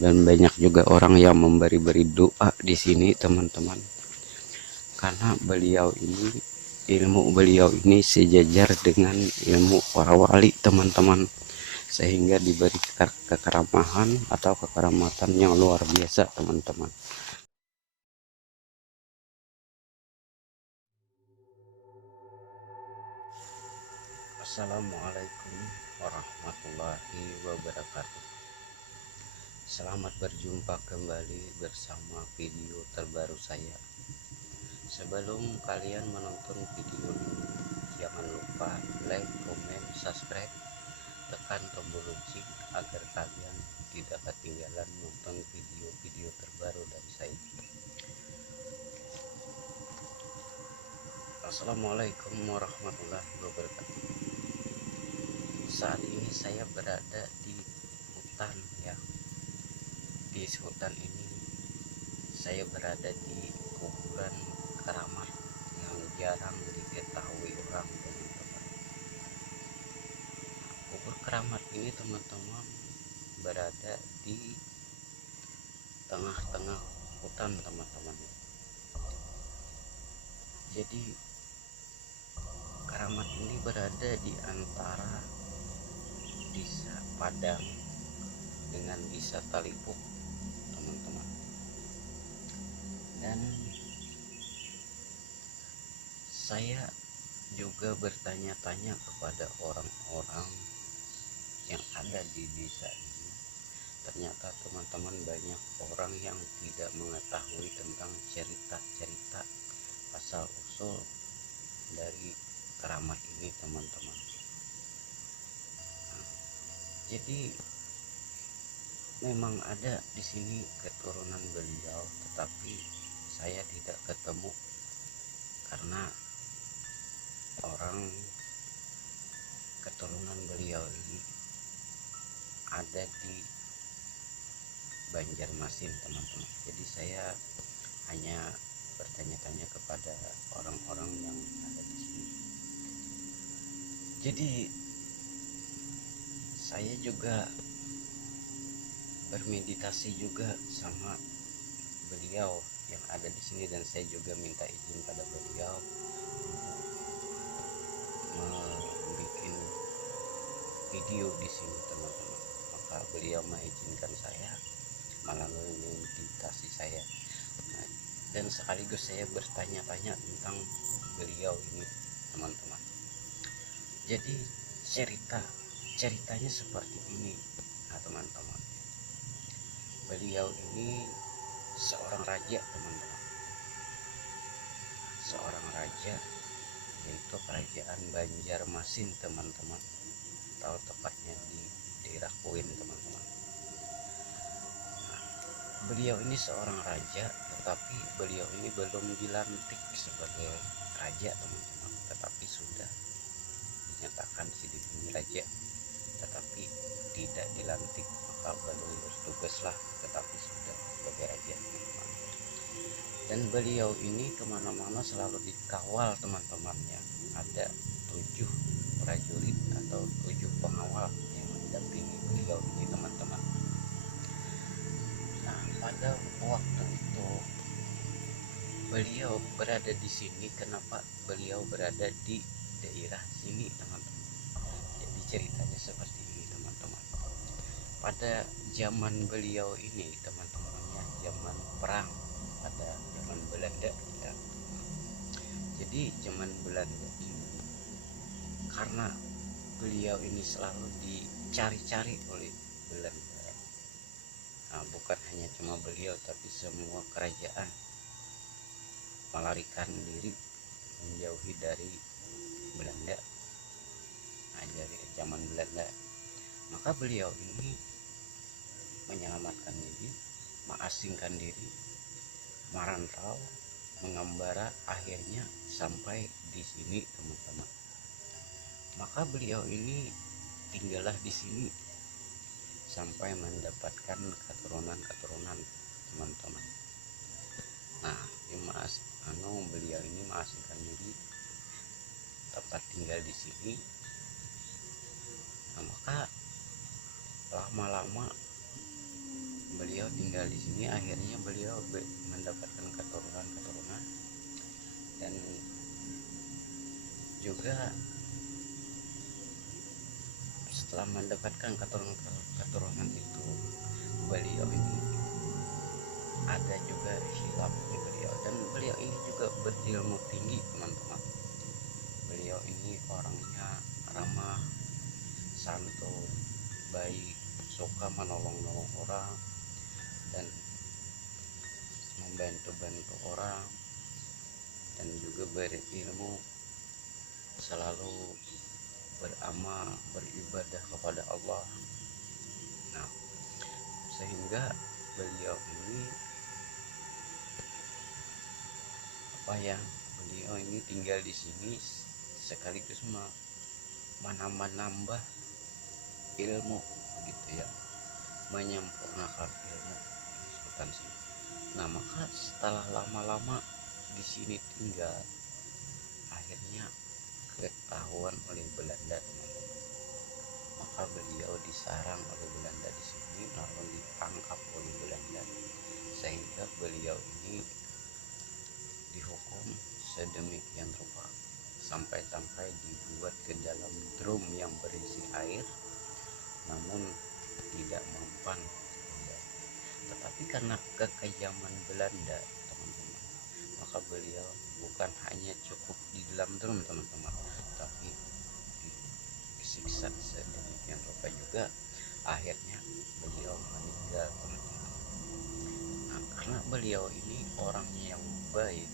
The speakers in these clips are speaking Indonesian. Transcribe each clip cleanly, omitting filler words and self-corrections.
dan banyak juga orang yang memberi doa di sini teman-teman, karena ilmu beliau ini sejajar dengan ilmu para wali teman-teman, sehingga diberi kekeramahan atau kekeramatan yang luar biasa teman-teman. Assalamualaikum warahmatullahi wabarakatuh. Selamat berjumpa kembali bersama video terbaru saya. Sebelum kalian menonton video ini, jangan lupa like, komen, subscribe, tekan tombol lonceng agar kalian tidak ketinggalan nonton video-video terbaru dari saya. Assalamualaikum warahmatullahi wabarakatuh. Saat ini saya berada di hutan ya. Di hutan ini saya berada di kuburan keramat yang jarang diketahui orang teman-teman. Kubur keramat ini teman-teman berada di tengah-tengah hutan teman-teman. Jadi keramat ini berada di antara desa Padang dengan desa Talipuk teman-teman. Dan saya juga bertanya-tanya kepada orang-orang yang ada di desa ini. Ternyata teman-teman banyak orang yang tidak mengetahui tentang cerita-cerita asal usul dari keramat ini teman-teman. Jadi memang ada di sini keturunan beliau, tetapi saya tidak ketemu karena orang keturunan beliau ini ada di Banjarmasin teman-teman. Jadi saya hanya bertanya-tanya kepada orang-orang yang ada di sini. Jadi saya juga bermeditasi juga sama beliau yang ada di sini, dan saya juga minta izin pada beliau untuk membuat video di sini teman-teman. Maka beliau mengizinkan saya melalui meditasi saya. Nah, dan sekaligus saya bertanya-tanya tentang beliau ini teman-teman. Jadi ceritanya seperti ini. Nah teman-teman, beliau ini seorang raja teman-teman, seorang raja, yaitu kerajaan Banjarmasin teman-teman, atau tepatnya di daerah Kuin teman-teman. Nah, beliau ini seorang raja, tetapi beliau ini belum dilantik sebagai raja teman-teman, tetapi sudah dinyatakan ini raja, tetapi tidak dilantik. Maka belum bertugaslah, tetapi sudah sebagai raja teman-teman. Dan beliau ini kemana-mana selalu dikawal teman-teman ya. Ada 7 prajurit atau 7 pengawal yang mendampingi beliau ini teman-teman. Nah pada waktu itu beliau berada di sini. Kenapa beliau berada di daerah sini teman-teman? Jadi ceritanya seperti ini teman-teman. Pada zaman beliau ini teman-teman ya, zaman perang pada zaman Belanda ya. Jadi zaman Belanda ini, karena beliau ini selalu dicari-cari oleh Belanda. Nah, bukan hanya cuma beliau, tapi semua kerajaan melarikan diri menjauhi dari Belanda. Nah, dari zaman Belanda, maka beliau ini menyelamatkan diri, mengasingkan diri, merantau, mengembara, akhirnya sampai di sini teman-teman. Maka beliau ini tinggallah di sini sampai mendapatkan keturunan teman-teman. Nah, beliau ini mengasingkan diri, tempat tinggal di sini. Nah, maka lama-lama beliau beliau tinggal di sini, akhirnya beliau mendapatkan keturunan dan juga setelah mendapatkan keturunan itu, beliau ini ada juga hilafnya beliau, dan beliau ini juga berilmu tinggi teman-teman. Beliau ini orangnya ramah, santun, baik, suka menolong orang dan membantu orang, dan juga berilmu, selalu beramal, beribadah kepada Allah. Nah, sehingga beliau ini beliau ini tinggal di sini sekaligus menambah ilmu begitu ya, menyempurnakan ilmu sih. Nah, maka setelah lama-lama di sini tinggal, akhirnya ketahuan oleh Belanda teman-teman. Maka beliau disarang oleh Belanda di sini, lalu ditangkap oleh Belanda, sehingga beliau ini dihukum sedemikian rupa sampai dibuat ke dalam drum yang berisi air, namun tidak mempan. Tetapi karena kekejaman Belanda teman-teman, maka beliau bukan hanya cukup di dalam drum teman-teman, tapi disiksa sedemikian rupa juga, akhirnya beliau meninggal teman-teman. Nah, karena beliau ini orangnya yang baik,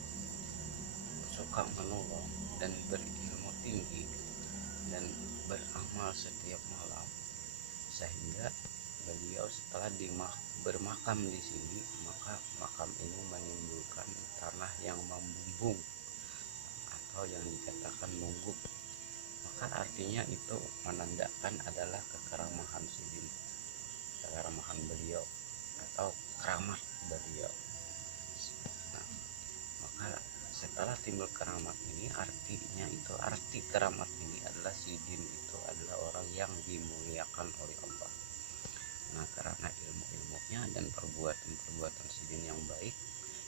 suka menolong dan berilmu tinggi dan beramal setiap malam, sehingga beliau setelah bermakam di sini, maka makam ini menimbulkan tanah yang membumbung atau yang dikatakan mungguk. Maka artinya itu menandakan adalah kekeramahan Sidin, kekeramahan beliau atau keramat beliau. Nah, maka setelah timbul keramat ini, arti keramat ini adalah Sidin itu adalah orang yang dimuliakan oleh Allah. Nah, karena ilmu-ilmunya dan perbuatan Sidin yang baik,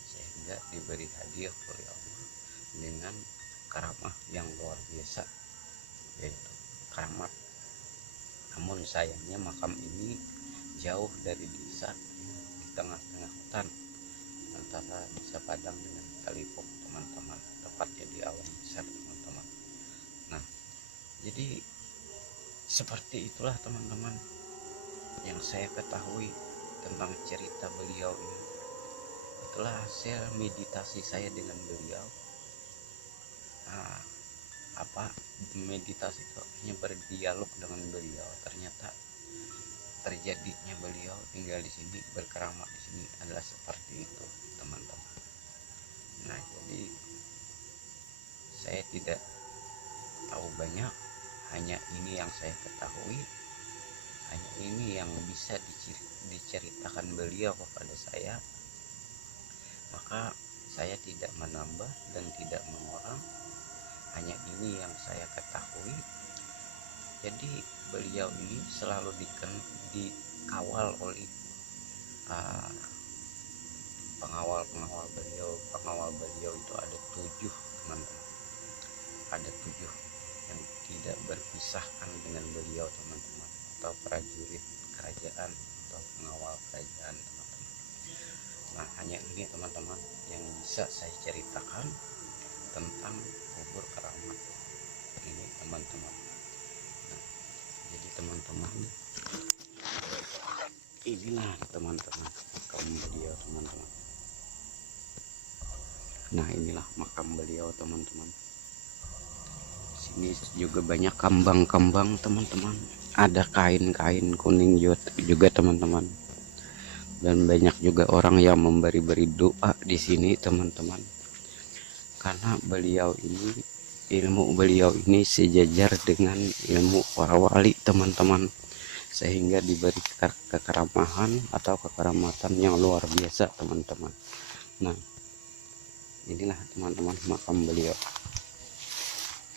sehingga diberi hadiah oleh Allah dengan karamah yang luar biasa, yaitu keramat. Namun sayangnya makam ini jauh dari desa, di tengah-tengah hutan antara desa Padang dengan Kalipok teman-teman, tepatnya di awan besar teman-teman. Nah, jadi seperti itulah teman-teman yang saya ketahui tentang cerita beliau ini. Itulah hasil meditasi saya dengan beliau. Meditasi itu hanya berdialog dengan beliau. Ternyata terjadinya beliau tinggal di sini, berkeramat di sini adalah seperti itu teman-teman. Nah, jadi saya tidak tahu banyak, hanya ini yang saya ketahui, hanya ini yang bisa diceritakan beliau kepada saya. Maka saya tidak menambah dan tidak mengurang, hanya ini yang saya ketahui. Jadi beliau ini selalu dikawal oleh pengawal beliau itu ada 7 teman-teman, ada 7 yang tidak berpisahkan dengan beliau teman-teman, atau prajurit kerajaan atau pengawal kerajaan teman-teman. Nah, hanya ini teman-teman yang bisa saya ceritakan tentang kubur keramat ini teman-teman. Nah, jadi teman-teman, inilah teman-teman makam beliau teman-teman. Nah, inilah makam beliau teman-teman. Sini juga banyak kambang-kambang teman-teman, ada kain-kain kuning juga teman-teman, dan banyak juga orang yang memberi doa di sini teman-teman, karena ilmu beliau ini sejajar dengan ilmu para wali teman-teman, sehingga diberi kekeramahan atau kekeramatan yang luar biasa teman-teman. Nah, inilah teman-teman makam beliau.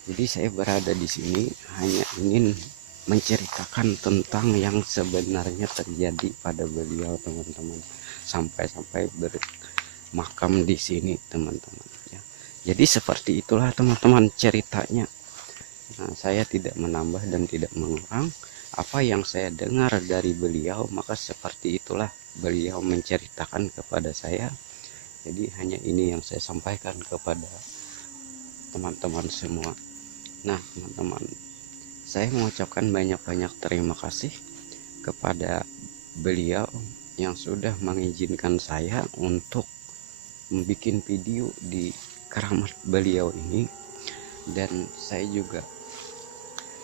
Jadi saya berada di sini hanya ingin menceritakan tentang yang sebenarnya terjadi pada beliau teman-teman, sampai bermakam di sini teman-teman ya. Jadi seperti itulah teman-teman ceritanya. Nah, saya tidak menambah dan tidak mengurang apa yang saya dengar dari beliau, maka seperti itulah beliau menceritakan kepada saya. Jadi hanya ini yang saya sampaikan kepada teman-teman semua. Nah teman-teman, saya mengucapkan banyak-banyak terima kasih kepada beliau yang sudah mengizinkan saya untuk membuat video di keramat beliau ini. Dan saya juga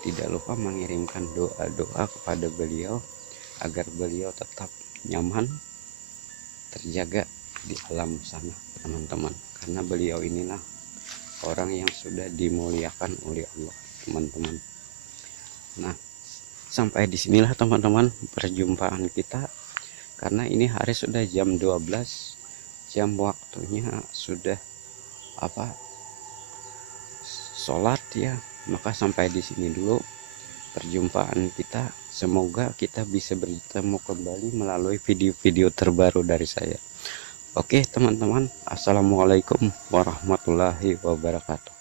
tidak lupa mengirimkan doa-doa kepada beliau agar beliau tetap nyaman, terjaga di alam sana teman-teman, karena beliau inilah orang yang sudah dimuliakan oleh Allah teman-teman. Nah sampai disinilah teman-teman perjumpaan kita, karena ini hari sudah jam 12, jam waktunya sudah sholat ya. Maka sampai di sini dulu perjumpaan kita. Semoga kita bisa bertemu kembali melalui video-video terbaru dari saya. Oke teman-teman, assalamualaikum warahmatullahi wabarakatuh.